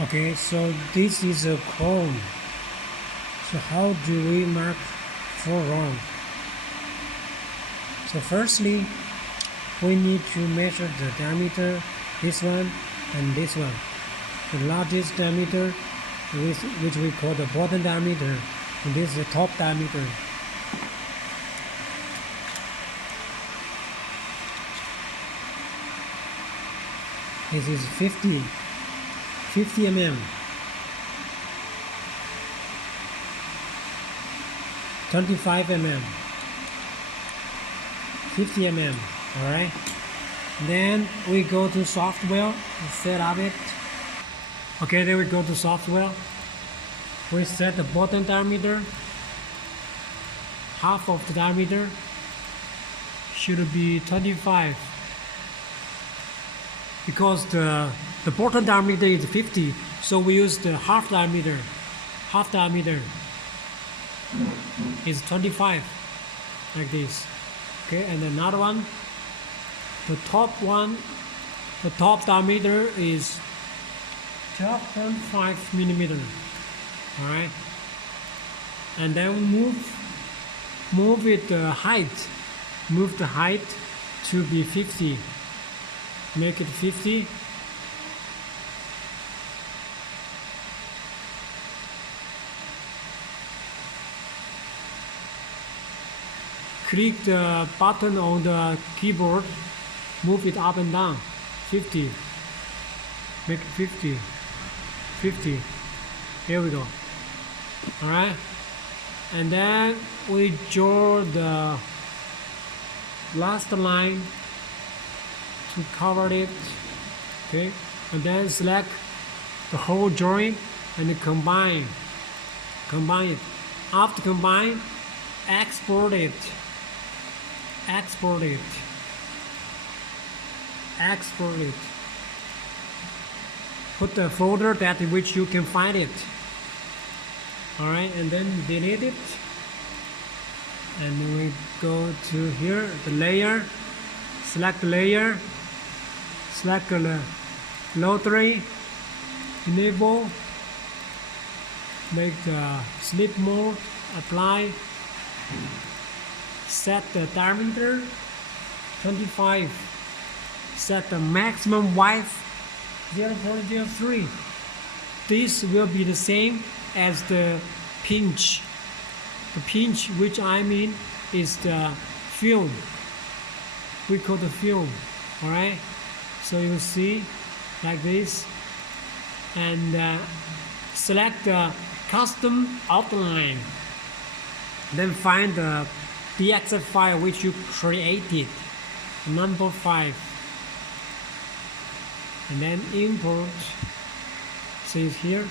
Okay, so this is a cone. So how do we mark for wrong? So firstly, we need to measure the diameter, this one and this one. The largest diameter, which we call the bottom diameter, and this is the top diameter. This is 50 mm, 25 mm, 50 mm. All right. Then we go to software and set up it. Okay, then we go to software. We set the bottom diameter. Half of the diameter should be 25, because the bottom diameter is 50, so we use the half diameter. Half diameter is 25, like this. Okay, and another one, the top diameter is 12.5 millimeter. All right, and then move it height. Move the height to be 50. Make it 50. Click the button on the keyboard, move it up and down. 50. Make it 50. 50. Here we go. Alright. And then we draw the last line to cover it. Okay. And then select the whole drawing and combine it. After combine, export it. Put the folder that in which you can find it. All right, and then delete it, and we go to here, the layer, select the layer, select the lottery, enable, make the slip mode, apply, set the diameter 25, set the maximum width 0.03. This will be the same as the pinch. The pinch, which I mean, is the film. We call the film. All right. So you see, like this, and select the custom outline. Then find the DXF file which you created, number 5, and then import. See it here.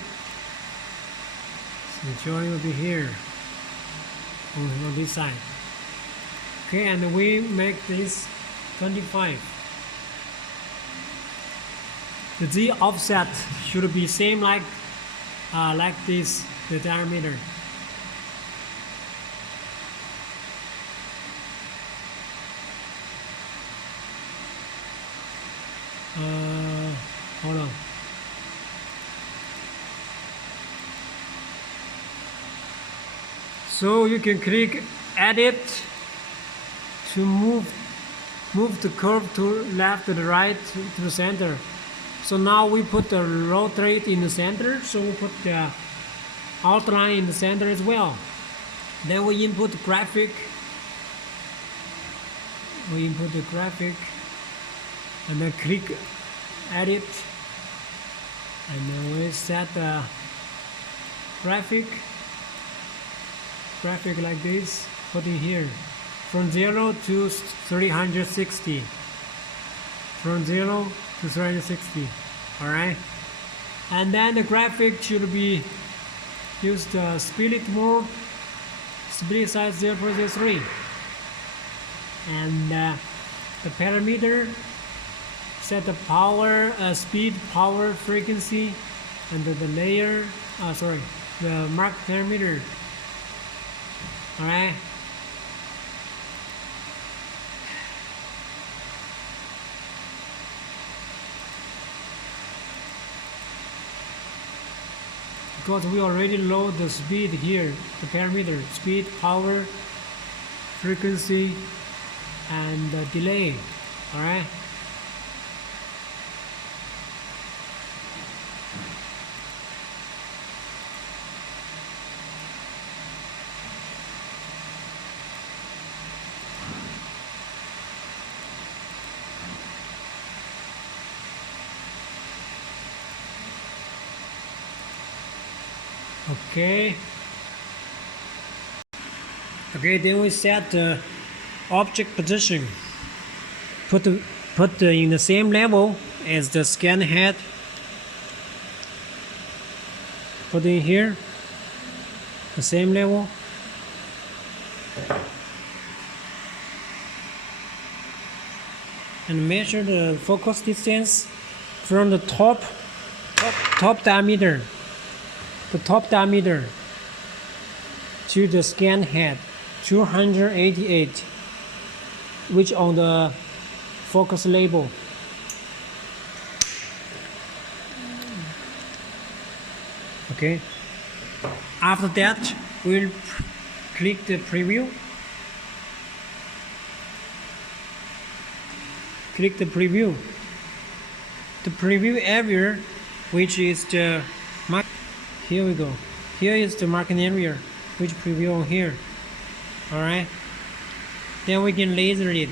So the drawing will be here on this side. Okay, and we make this 25. The Z offset should be same like this, the diameter. Hold on. So you can click edit to move the curve to left to the right to the center. So now we put the rotate in the center, so we put the outline in the center as well. Then we input the graphic. And then click edit, and then we set the graphic like this, put in here from 0 to 360. From 0 to 360. All right, and then the graphic should be use the split mode, split size 0.03, and the parameter, set the power, speed, power, frequency, and the layer, the mark parameter. All right. because we already load the speed here, the parameter, speed, power, frequency, and delay. All right. Okay. Okay, then we set the object position. Put in the same level as the scan head. Put in here, the same level. And measure the focus distance from the top diameter. The top diameter to the scan head, 288, which on the focus label. Okay. After that, we'll click the preview. Click the preview. The preview area, which is the mark. Here we go. Here is the marking area, which preview on here. All right. Then we can laser it.